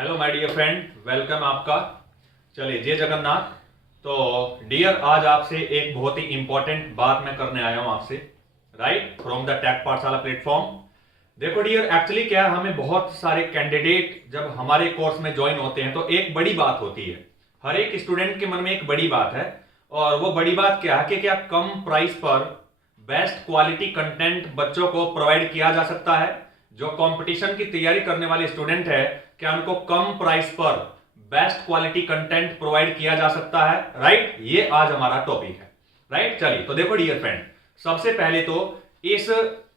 Hello my dear friend, welcome आपका। चलिए जय जगन्नाथ। तो डियर, आज आपसे एक बहुत ही इंपॉर्टेंट बात मैं करने आया हूं आपसे, राइट, फ्रॉम द टेक पाठशाला प्लेटफॉर्म। देखो डियर, एक्चुअली क्या है, हमें बहुत सारे कैंडिडेट जब हमारे कोर्स में ज्वाइन होते हैं तो एक बड़ी बात होती है, हर एक स्टूडेंट के मन में एक बड़ी बात है। और वो बड़ी बात क्या है कि क्या कम प्राइस पर बेस्ट क्वालिटी कंटेंट बच्चों को प्रोवाइड किया जा सकता है। जो कंपटीशन की तैयारी करने वाले स्टूडेंट है, क्या उनको कम प्राइस पर बेस्ट क्वालिटी कंटेंट प्रोवाइड किया जा सकता है, राइट। ये आज हमारा टॉपिक है, राइट। चलिए तो देखो डियर फ्रेंड, सबसे पहले तो इस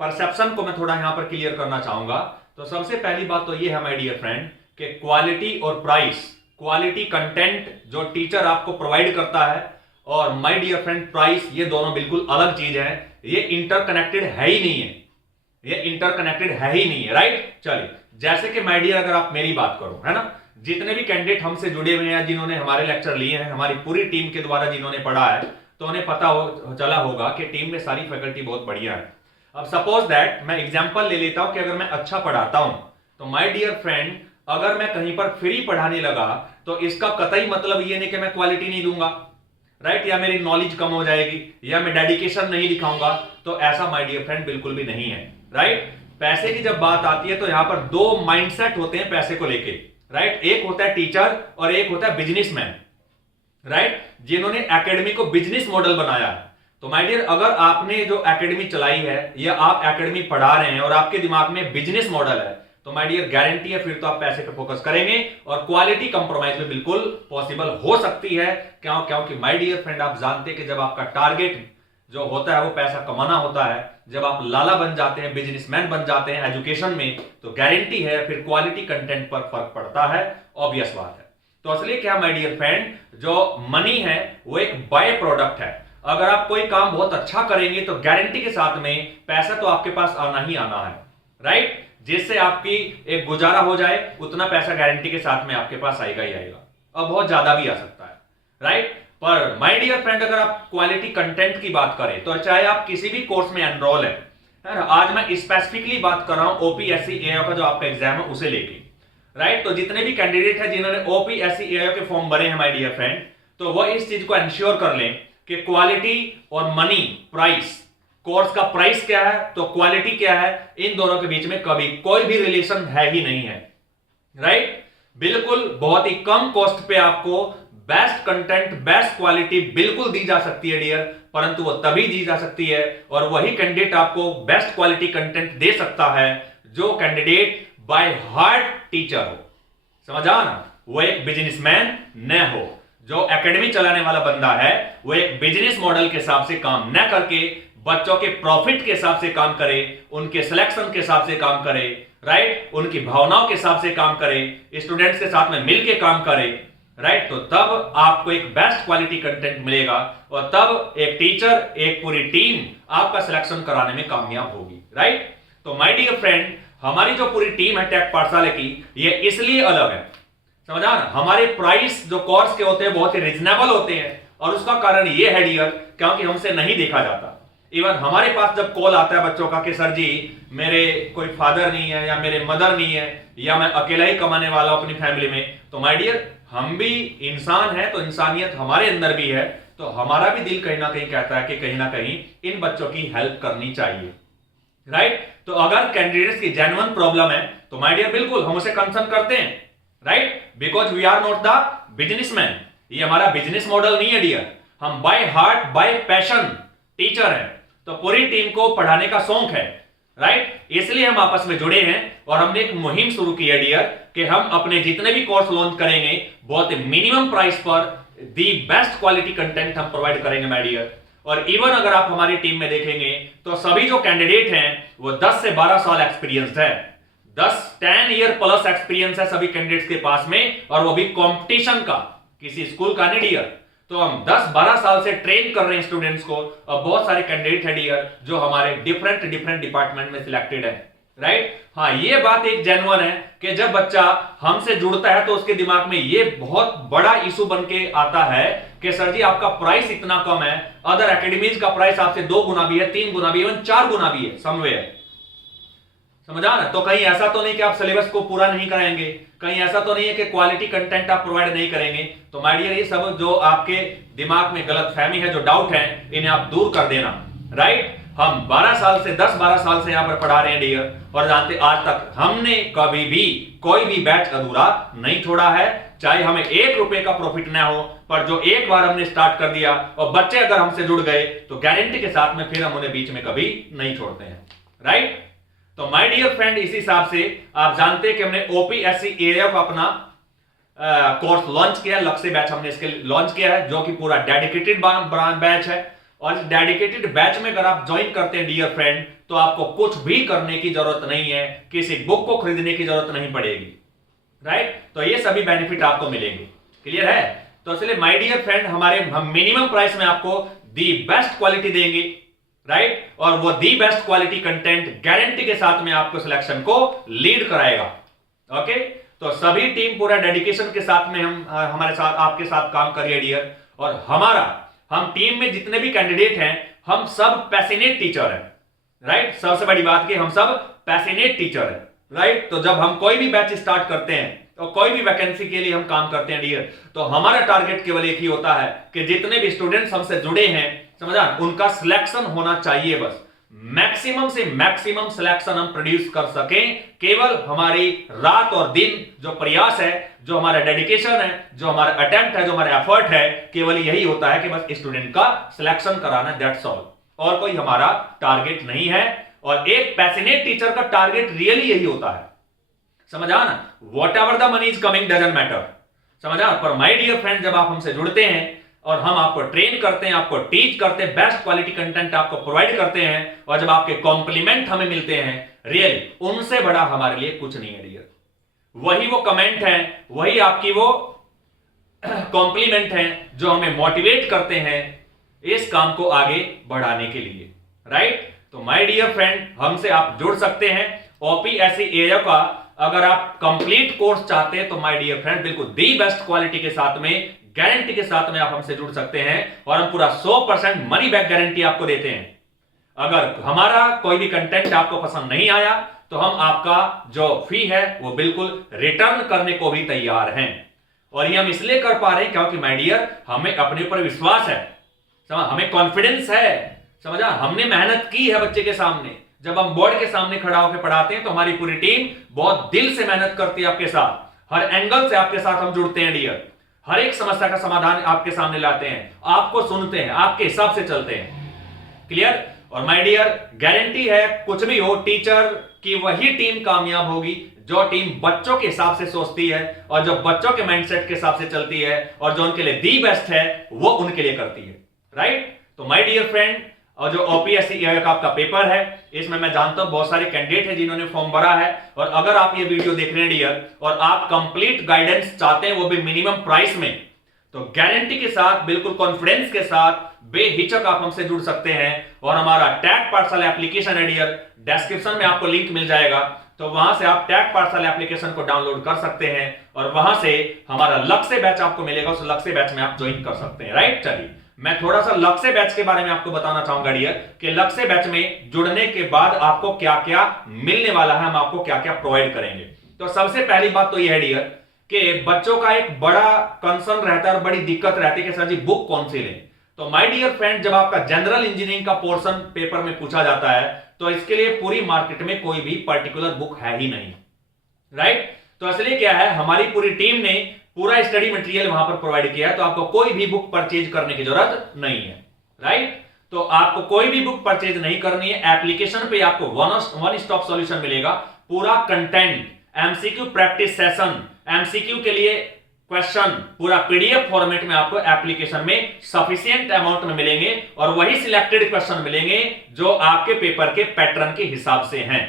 परसेप्शन को मैं थोड़ा यहां पर क्लियर करना चाहूंगा। तो सबसे पहली बात तो ये है माय डियर फ्रेंड कि क्वालिटी और प्राइस, क्वालिटी कंटेंट जो टीचर आपको प्रोवाइड करता है और माय डियर फ्रेंड प्राइस, ये दोनों बिल्कुल अलग चीज है। ये इंटरकनेक्टेड है ही नहीं है, ये इंटरकनेक्टेड है ही नहीं है, राइट। चलिए, जैसे कि माय डियर, अगर आप मेरी बात करो, है ना, जितने भी कैंडिडेट हमसे जुड़े हुए हैं, जिन्होंने हमारे लेक्चर लिए हैं, हमारी पूरी टीम के द्वारा जिन्होंने पढ़ा है, तो उन्हें पता चला होगा कि टीम में सारी फैकल्टी बहुत बढ़िया है। अब सपोज दैट मैं एग्जांपल ले लेता हूं कि अगर मैं अच्छा पढ़ाता हूं तो माय डियर फ्रेंड, अगर मैं कहीं पर फ्री पढ़ाने लगा तो इसका कतई मतलब ये नहीं कि मैं क्वालिटी नहीं दूंगा, राइट, या मेरी नॉलेज कम हो जाएगी, या मैं डेडिकेशन नहीं दिखाऊंगा। तो ऐसा माय डियर फ्रेंड बिल्कुल भी नहीं है, राइट। पैसे की जब बात आती है तो यहां पर दो माइंडसेट होते हैं पैसे को लेके, राइट। एक होता है टीचर और एक होता है बिजनेसमैन, राइट, जिन्होंने एकेडमी को बिजनेस मॉडल बनाया है। तो माय डियर, अगर आपने जो एकेडमी चलाई है या आप एकेडमी पढ़ा रहे हैं और आपके दिमाग में बिजनेस मॉडल है, तो माय डियर गारंटी है फिर तो आप पैसे पे फोकस करेंगे और क्वालिटी कंप्रोमाइज में बिल्कुल पॉसिबल हो सकती है। क्योंकि माय डियर फ्रेंड, आप जानते हैं कि जब आपका टारगेट जो होता है वो पैसा कमाना होता है, जब आप लाला बन जाते हैं, बिजनेसमैन बन जाते हैं एजुकेशन में, तो गारंटी है फिर क्वालिटी कंटेंट पर फर्क पड़ता है, ऑब्वियस बात है। तो असली क्या माय डियर फ्रेंड, जो मनी है वो एक बाय प्रोडक्ट है। अगर आप कोई काम बहुत अच्छा करेंगे तो गारंटी के साथ में पैसा तो आपके पास आना ही आना है, राइट। जिससे आपकी एक गुजारा हो जाए, उतना पैसा गारंटी के साथ में आपके पास आएगा ही आएगा, और बहुत ज्यादा भी आ सकता है, राइट। पर माय डियर फ्रेंड, अगर आप क्वालिटी कंटेंट की बात करें तो चाहे आप किसी भी कोर्स में एनरोल है ना, आज मैं स्पेसिफिकली बात कर रहा हूं ओपीएससी एआईओ का जो आपका एग्जाम है उसे लेके, राइट। तो जितने भी कैंडिडेट है जिन्होंने ओपीएससी एआईओ के फॉर्म भरे हैं माय डियर फ्रेंड, तो वह इस चीज को इंश्योर कर लें कि क्वालिटी और मनी, प्राइस, कोर्स का प्राइस क्या है तो क्वालिटी क्या है, इन दोनों के बीच में कभी कोई भी रिलेशन है ही नहीं है, राइट। बिल्कुल बहुत ही कम कॉस्ट पे आपको बेस्ट कंटेंट, बेस्ट क्वालिटी बिल्कुल दी जा सकती है डियर, परंतु वो तभी दी जा सकती है और वही कैंडिडेट आपको बेस्ट क्वालिटी कंटेंट दे सकता है जो कैंडिडेट बाय हार्ट टीचर हो, समझा ना, वो एक बिजनेसमैन न हो। जो एकेडमी चलाने वाला बंदा है वो एक बिजनेस मॉडल के हिसाब से काम न करके बच्चों के प्रॉफिट के हिसाब से काम करे, उनके सिलेक्शन के हिसाब से काम करे, राइट, उनकी भावनाओं के हिसाब से काम करे, स्टूडेंट्स के साथ में मिलकर काम करे, राइट। तो तब आपको एक बेस्ट क्वालिटी कंटेंट मिलेगा और तब एक टीचर, एक पूरी टीम आपका सिलेक्शन कराने में कामयाब होगी, राइट। तो माय डियर फ्रेंड, हमारी जो पूरी टीम है टेक पाठशाला की, ये इसलिए अलग है, समझा ना। हमारे प्राइस जो कोर्स के होते हैं बहुत ही रिजनेबल होते हैं और उसका कारण ये है डियर, क्योंकि हमसे नहीं देखा जाता। इवन हमारे पास जब कॉल आता है बच्चों का कि सर जी मेरे कोई फादर नहीं है या मेरे मदर नहीं है या मैं अकेला ही कमाने वाला हूं अपनी फैमिली में, तो माय डियर हम भी इंसान है, तो इंसानियत हमारे अंदर भी है, तो हमारा भी दिल कहीं ना कहीं कहता है कि कहीं ना कहीं इन बच्चों की हेल्प करनी चाहिए, राइट। तो अगर कैंडिडेट्स की जेन्युइन प्रॉब्लम है तो माय डियर बिल्कुल हम उसे कंसर्न करते हैं, right, because we are not the businessman. ये हमारा बिजनेस मॉडल नहीं है डियर, हम by heart, by passion teacher हैं। तो पूरी टीम को पढ़ाने का शौक है, राइट, इसलिए हम आपस में जुड़े हैं और हमने एक मुहिम शुरू की है डियर कि हम अपने जितने भी कोर्स लॉन्च करेंगे बहुत मिनिमम प्राइस पर दी बेस्ट क्वालिटी कंटेंट हम प्रोवाइड करेंगे माय डियर। और इवन अगर आप हमारी टीम में देखेंगे तो सभी जो कैंडिडेट हैं वो 10 से 12 साल एक्सपीरियंस है, 10 ईयर प्लस एक्सपीरियंस है सभी कैंडिडेट्स के पास में, और वो भी कंपटीशन का, किसी स्कूल का नहीं डियर। तो हम 10-12 साल से ट्रेन कर रहे हैं स्टूडेंट्स को, और बहुत सारे कैंडिडेट है डियर जो हमारे डिफरेंट डिपार्टमेंट में सिलेक्टेड है, राइट। हाँ, ये बात एक जेन्युइन है कि जब बच्चा हमसे जुड़ता है तो उसके दिमाग में ये बहुत बड़ा इशू बन के आता है कि सर जी आपका प्राइस इतना कम है, अदर एकेडमीज का प्राइस आपसे 2 गुना भी है, 3 गुना भी है, 4 गुना भी है समवेयर, समझा ना। तो कहीं ऐसा तो नहीं कि आप सिलेबस को पूरा नहीं कराएंगे, कहीं ऐसा तो नहीं है कि क्वालिटी कंटेंट आप प्रोवाइड नहीं करेंगे। तो माय डियर, ये सब जो आपके दिमाग में गलतफहमी है, जो डाउट है, इन्हें आप दूर कर देना। राइट, हम 12 साल से 10-12 साल से यहां पर पढ़ा रहे हैं डियर, और जानते आज तक हमने कभी भी कोई भी बैच अधूरा नहीं छोड़ा है, चाहे हमें 1 रुपए का प्रॉफिट ना हो, पर जो एक बार हमने स्टार्ट कर दिया और बच्चे अगर हमसे जुड़ गए तो गारंटी के साथ में फिर हम उन्हें बीच में कभी नहीं छोड़ते हैं। राइट, तो माय डियर फ्रेंड, इस हिसाब से आप जानते हैं कि हमने ओपीएससी एरिया को अपना कोर्स लॉन्च किया, लक्ष्य बैच हमने इसके लॉन्च किया है, जो कि पूरा डेडिकेटेड बैच है। और इस डेडिकेटेड बैच में अगर आप ज्वाइन करते हैं डियर फ्रेंड, तो आपको कुछ भी करने की जरूरत नहीं है, किसी बुक को खरीदने की जरूरत नहीं पड़ेगी। राइट, तो ये सभी बेनिफिट आपको मिलेंगे। क्लियर है? तो इसलिए माय डियर फ्रेंड, हम मिनिमम प्राइस में आपको दी बेस्ट क्वालिटी देंगे। राइट, और वो the best quality content guarantee के साथ में आपको सिलेक्शन को लीड कराएगा। ओके, तो सभी टीम पूरा डेडिकेशन के साथ में हमारे साथ आपके साथ काम करिए डियर। और हम टीम में जितने भी कैंडिडेट हैं, हम सब पैशनेट टीचर हैं। राइट, सबसे बड़ी बात कि हम सब पैशनेट टीचर हैं। राइट, तो जब हम कोई भी बैच स्टार्ट करते हैं और कोई भी वैकेंसी के लिए हम काम करते हैं डियर, तो हमारा टारगेट केवल एक ही होता है कि जितने भी स्टूडेंट्स हमसे जुड़े हैं, समझा, उनका सिलेक्शन होना चाहिए। बस मैक्सिमम से मैक्सिमम सिलेक्शन हम प्रोड्यूस कर सकें, केवल हमारी रात और दिन जो प्रयास है, जो हमारा डेडिकेशन है, जो हमारा अटेम्प्ट है, जो हमारा एफर्ट है, केवल यही होता है कि बस स्टूडेंट का सिलेक्शन कराना, दैट्स ऑल। और कोई हमारा टारगेट नहीं है। और एक पैशनेट टीचर का टारगेट रियली यही होता है, समझा ना। What ever the money is coming doesn't matter, समझा। पर माय डियर फ्रेंड, जब आप हमसे जुड़ते हैं और हम आपको ट्रेन करते हैं, आपको टीच करते हैं, बेस्ट क्वालिटी कंटेंट आपको प्रोवाइड करते हैं, और जब आपके कॉम्प्लीमेंट हमें मिलते हैं, रियली उनसे बड़ा हमारे लिए कुछ नहीं है डियर। वही वो कमेंट है, वही आपकी वो कॉम्प्लीमेंट है जो हमें मोटिवेट करते हैं इस काम को आगे बढ़ाने के लिए। राइट, तो माय डियर फ्रेंड, हमसे आप जुड़ सकते हैं। ओपीएससी एरिया का अगर आप कंप्लीट कोर्स चाहते हैं, तो माय डियर फ्रेंड, बिल्कुल दी बेस्ट क्वालिटी के साथ में, गारंटी के साथ में आप हमसे जुड़ सकते हैं, और हम पूरा 100% मनी बैक गारंटी आपको देते हैं। अगर हमारा कोई भी कंटेंट आपको पसंद नहीं आया, तो हम आपका जो फी है वो बिल्कुल रिटर्न करने को भी तैयार हैं। और ये हम इसलिए कर पा रहे हैं क्योंकि माय डियर, हमें अपने ऊपर विश्वास है, समझ, हमें कॉन्फिडेंस है, समझा। हमने मेहनत की है बच्चे के सामने। जब हम बोर्ड के सामने खड़ा होकर पढ़ाते हैं, तो हमारी पूरी टीम बहुत दिल से मेहनत करती है आपके साथ। हर एंगल से आपके साथ हम जुड़ते हैं डियर, हर एक समस्या का समाधान आपके सामने लाते हैं, आपको सुनते हैं, आपके हिसाब से चलते हैं। क्लियर? और माय डियर, गारंटी है कुछ भी हो, टीचर की वही टीम कामयाब होगी जो टीम बच्चों के हिसाब से सोचती है, और जो बच्चों के माइंडसेट के हिसाब से चलती है, और जो उनके लिए दी बेस्ट है वो उनके लिए करती है। राइट, तो माय डियर फ्रेंड, और जो ओपीएससी का आपका पेपर है, इसमें मैं जानता हूं बहुत सारे कैंडिडेट हैं जिन्होंने फॉर्म भरा है। और अगर आप ये वीडियो देख रहे हैं डियर, और आप कंप्लीट गाइडेंस चाहते हैं, वो भी मिनिमम प्राइस में, तो गारंटी के साथ, बिल्कुल कॉन्फिडेंस के साथ, बेहिचक आप हमसे जुड़ सकते हैं। और हमारा टैग पाठशाला एप्लीकेशन है डियर, डिस्क्रिप्शन में आपको लिंक मिल जाएगा, तो वहां से आप टैग पाठशाला एप्लीकेशन को डाउनलोड कर सकते हैं, और वहां से हमारा लक्ष्य बैच आपको मिलेगा, उस लक्ष्य बैच में आप ज्वाइन कर सकते हैं। राइट, चलिए मैं थोड़ा सा लक्ष्य बैच के बारे में आपको बताना चाहूंगा डियर, कि लक्ष्य बैच में जुड़ने के बाद आपको क्या क्या मिलने वाला है, हम आपको क्या क्या प्रोवाइड करेंगे। तो सबसे पहली बात तो यह है डियर, कि बच्चों का एक बड़ा कंसर्न रहता है और बड़ी दिक्कत रहती है कि सर जी बुक कौन सी लें। तो माय डियर फ्रेंड, जब आपका जनरल इंजीनियरिंग का पोर्शन पेपर में पूछा जाता है, तो इसके लिए पूरी मार्केट में कोई भी पर्टिकुलर बुक है ही नहीं। राइट, तो इसलिए क्या है, हमारी पूरी टीम ने पूरा स्टडी मटेरियल वहां पर प्रोवाइड किया है, तो आपको कोई भी बुक परचेज करने की जरूरत नहीं है। राइट, तो आपको कोई भी बुक परचेज नहीं करनी है। एप्लीकेशन पे आपको वन स्टॉप सॉल्यूशन मिलेगा, पूरा content, MCQ practice session, MCQ के लिए क्वेश्चन पूरा पीडीएफ फॉर्मेट में आपको एप्लीकेशन में सफिशिएंट अमाउंट में मिलेंगे, और वही सिलेक्टेड क्वेश्चन मिलेंगे जो आपके पेपर के पैटर्न के हिसाब से हैं।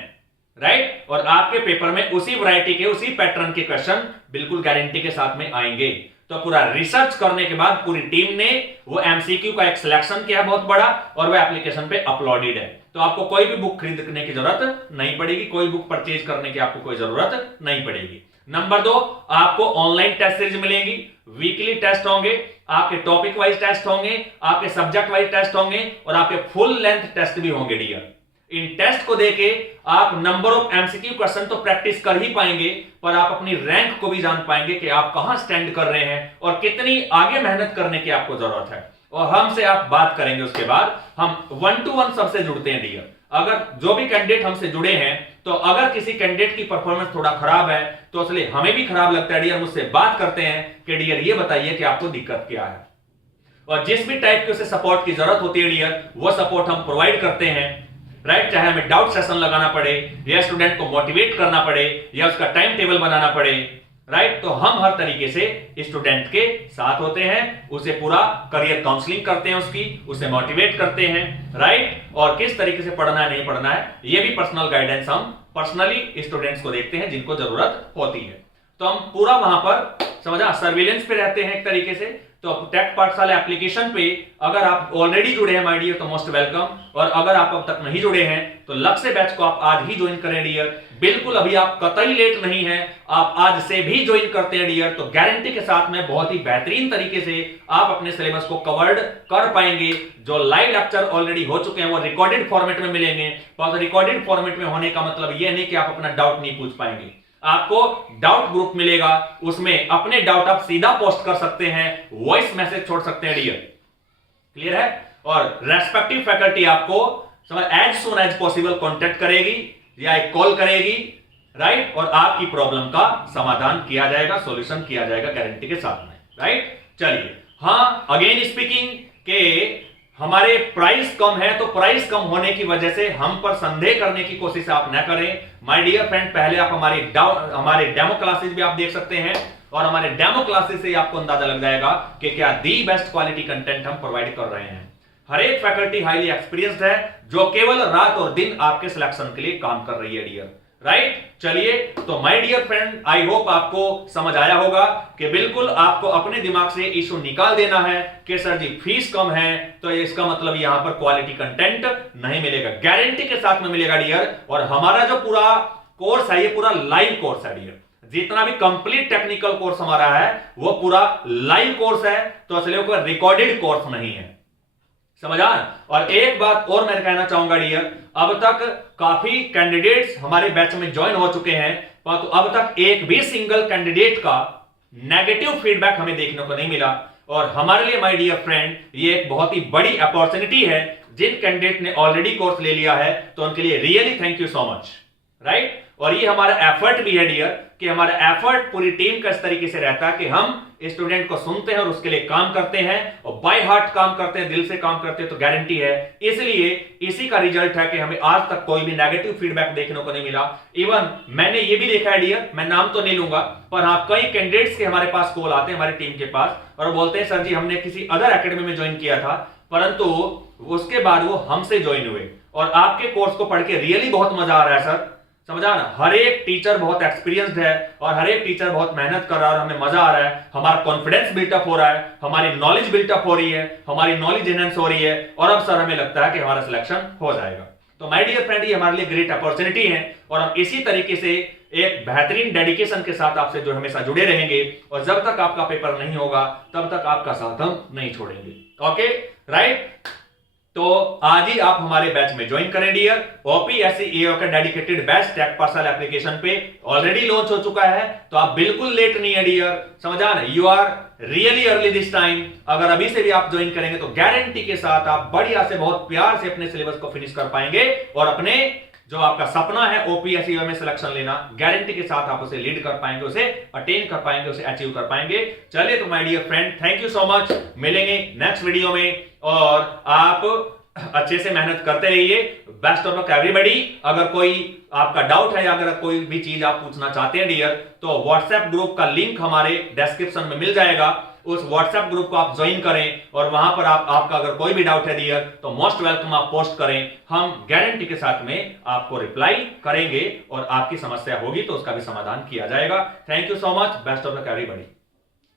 राइट, और आपके पेपर में उसी वैरायटी के, उसी पैटर्न के क्वेश्चन बिल्कुल गारंटी के साथ में आएंगे। तो पूरा रिसर्च करने के बाद पूरी टीम ने वो एमसीक्यू का एक सिलेक्शन किया बहुत बड़ा, और वो एप्लीकेशन पे अपलोडेड है। तो आपको कोई भी बुक खरीदने की जरूरत नहीं पड़ेगी, कोई बुक परचेज करने की आपको कोई जरूरत नहीं पड़ेगी। नंबर 2, आपको ऑनलाइन टेस्ट सीरीज मिलेंगी, वीकली टेस्ट होंगे, आपके टॉपिक वाइज टेस्ट होंगे, आपके सब्जेक्ट वाइज टेस्ट होंगे, और आपके फुल लेंथ टेस्ट भी होंगे डियर। इन टेस्ट को देके आप नंबर ऑफ एमसीक्यू क्वेश्चन तो प्रैक्टिस कर ही पाएंगे, पर आप अपनी रैंक को भी जान पाएंगे कि आप कहां स्टैंड कर रहे हैं और कितनी आगे मेहनत करने की आपको जरूरत है। और हमसे आप बात करेंगे, उसके बाद हम 1 to 1 सबसे जुड़ते हैं डियर। अगर जो भी कैंडिडेट हमसे जुड़े हैं, तो अगर किसी कैंडिडेट की परफॉर्मेंस थोड़ा खराब है तो इसलिए हमें भी खराब लगता है डियर, मुझसे बात करते हैं कि डियर ये बताइए कि आपको दिक्कत क्या है, और जिस भी टाइप की उसे सपोर्ट की जरूरत होती है डियर, वो सपोर्ट हम प्रोवाइड करते हैं, राइट। चाहे हमें डाउट सेशन लगाना पड़े, या स्टूडेंट को मोटिवेट करना पड़े, या उसका टाइम टेबल बनाना पड़े, राइट। तो हम हर तरीके से स्टूडेंट के साथ होते हैं, उसे पूरा करियर काउंसलिंग करते हैं, उसे मोटिवेट करते हैं, राइट। और किस तरीके से पढ़ना है नहीं पढ़ना है, ये भी पर्सनल गाइडेंस हम पर्सनली स्टूडेंट्स को देखते हैं जिनको जरूरत होती है। तो हम पूरा वहां पर समझा सर्विलेंस पे रहते हैं एक तरीके से। तो टेक पाठशाला एप्लीकेशन पे अगर आप ऑलरेडी जुड़े हैं माय डियर तो मोस्ट वेलकम, और अगर आप अब तक नहीं जुड़े हैं तो लक्ष्य बैच को आप आज ही ज्वाइन करें डियर। बिल्कुल अभी आप कतई लेट नहीं है, आप आज से भी ज्वाइन करते हैं डियर, तो गारंटी के साथ में बहुत ही बेहतरीन तरीके से आप अपने सिलेबस को कवर्ड कर पाएंगे। जो लाइव लेक्चर ऑलरेडी हो चुके हैं वो रिकॉर्डेड फॉर्मेट में मिलेंगे, और रिकॉर्डेड फॉर्मेट में होने का मतलब यह नहीं कि आप अपना डाउट नहीं पूछ पाएंगे। आपको डाउट ग्रुप मिलेगा, उसमें अपने डाउट आप सीधा पोस्ट कर सकते हैं, वॉइस मैसेज छोड़ सकते हैं डियर, क्लियर है। और रेस्पेक्टिव फैकल्टी आपको as soon as possible contact करेगी या एक कॉल करेगी, राइट, और आपकी प्रॉब्लम का समाधान किया जाएगा, सॉल्यूशन किया जाएगा गारंटी के साथ में, राइट। चलिए, हाँ, अगेन स्पीकिंग के हमारे प्राइस कम है, तो प्राइस कम होने की वजह से हम पर संदेह करने की कोशिश आप न करें माय डियर फ्रेंड। पहले आप हमारे डेमो क्लासेस भी आप देख सकते हैं, और हमारे डेमो क्लासेस से आपको अंदाजा लग जाएगा कि क्या दी बेस्ट क्वालिटी कंटेंट हम प्रोवाइड कर रहे हैं। हर एक फैकल्टी हाईली एक्सपीरियंस्ड है, जो केवल रात और दिन आपके सिलेक्शन के लिए काम कर रही है डियर, राइट। चलिए, तो my dear friend, I hope आपको समझ आया होगा कि बिल्कुल आपको अपने दिमाग से इशू निकाल देना है कि सर जी फीस कम है तो इसका मतलब यहां पर क्वालिटी कंटेंट नहीं मिलेगा। गारंटी के साथ में मिलेगा डियर, और हमारा जो पूरा कोर्स है ये पूरा लाइव कोर्स है डियर। जितना भी कंप्लीट टेक्निकल कोर्स हमारा है वो पूरा लाइव कोर्स है, तो इसलिए कोई रिकॉर्डेड कोर्स नहीं है, समझा। और एक बात और मैं कहना चाहूंगा डियर, अब तक काफी कैंडिडेट्स हमारे बैच में ज्वाइन हो चुके हैं, परंतु अब तक एक भी सिंगल कैंडिडेट का नेगेटिव फीडबैक हमें देखने को नहीं मिला। और हमारे लिए माय डियर फ्रेंड ये एक बहुत ही बड़ी अपॉर्चुनिटी है। जिन कैंडिडेट ने ऑलरेडी कोर्स ले लिया है तो उनके लिए really thank you so much, right. और ये हमारा एफर्ट भी है डियर, कि हमारा एफर्ट पूरी टीम का इस तरीके से रहता है कि हम स्टूडेंट को सुनते हैं और उसके लिए काम करते हैं, और बाय हार्ट काम करते हैं, दिल से काम करते हैं, तो गारंटी है। इसलिए इसी का रिजल्ट है कि हमें आज तक कोई भी नेगेटिव फीडबैक देखने को नहीं मिला। इवन मैंने ये भी देखा है डियर, मैं नाम तो नहीं लूंगा, पर हाँ कई कैंडिडेट्स के हमारे पास कॉल आते हैं हमारी टीम के पास, और बोलते हैं सर जी हमने किसी अदर एकेडमी में ज्वाइन किया था, परंतु उसके बाद वो हमसे ज्वाइन हुए, और आपके कोर्स को पढ़ के रियली बहुत मजा आ रहा है सर, समझा ना। हर एक टीचर बहुत एक्सपीरियंस्ड है, और हर एक टीचर बहुत मेहनत कर रहा है, और हमें मजा आ रहा है, हमारा कॉन्फिडेंस बिल्टअप हो रहा है, हमारी नॉलेज बिल्टअप हो रही है, हमारी नॉलेज एनहांस हो रही है, और अब सर हमें लगता है कि हमारा सिलेक्शन हो जाएगा। तो माय डियर फ्रेंड ये हमारे लिए ग्रेट अपॉर्चुनिटी है, और हम इसी तरीके से एक बेहतरीन डेडिकेशन के साथ आपसे जो हमेशा जुड़े रहेंगे, और जब तक आपका पेपर नहीं होगा तब तक आपका साथ हम नहीं छोड़ेंगे, ओके, राइट। तो आज ही आप हमारे बैच में ज्वाइन करें डियर। ओपीएससी का डेडिकेटेड बैच टेक पाठशाला एप्लीकेशन पे ऑलरेडी लॉन्च हो चुका है, तो आप बिल्कुल लेट नहीं है डियर, समझा ना। You are really early this time. अगर अभी से भी आप ज्वाइन करेंगे तो गारंटी के साथ आप बढ़िया से बहुत प्यार से अपने सिलेबस को फिनिश कर पाएंगे, और अपने जो आपका सपना है ओपीएससी में सिलेक्शन लेना, गारंटी के साथ आप उसे लीड कर पाएंगे, उसे अटेन कर पाएंगे, उसे अचीव कर पाएंगे। चलिए, तो my dear friend thank you so much, मिलेंगे नेक्स्ट वीडियो में, और आप अच्छे से मेहनत करते रहिए। Best of luck everybody. अगर कोई आपका डाउट है या अगर कोई भी चीज आप पूछना चाहते हैं डियर, तो व्हाट्सएप ग्रुप का लिंक हमारे डिस्क्रिप्शन में मिल जाएगा, उस व्हाट्सएप ग्रुप को आप ज्वाइन करें, और वहां पर आपका अगर कोई भी डाउट है डियर तो मोस्ट वेलकम आप पोस्ट करें, हम गारंटी के साथ में आपको रिप्लाई करेंगे, और आपकी समस्या होगी तो उसका भी समाधान किया जाएगा। Thank you so much, best of luck everybody.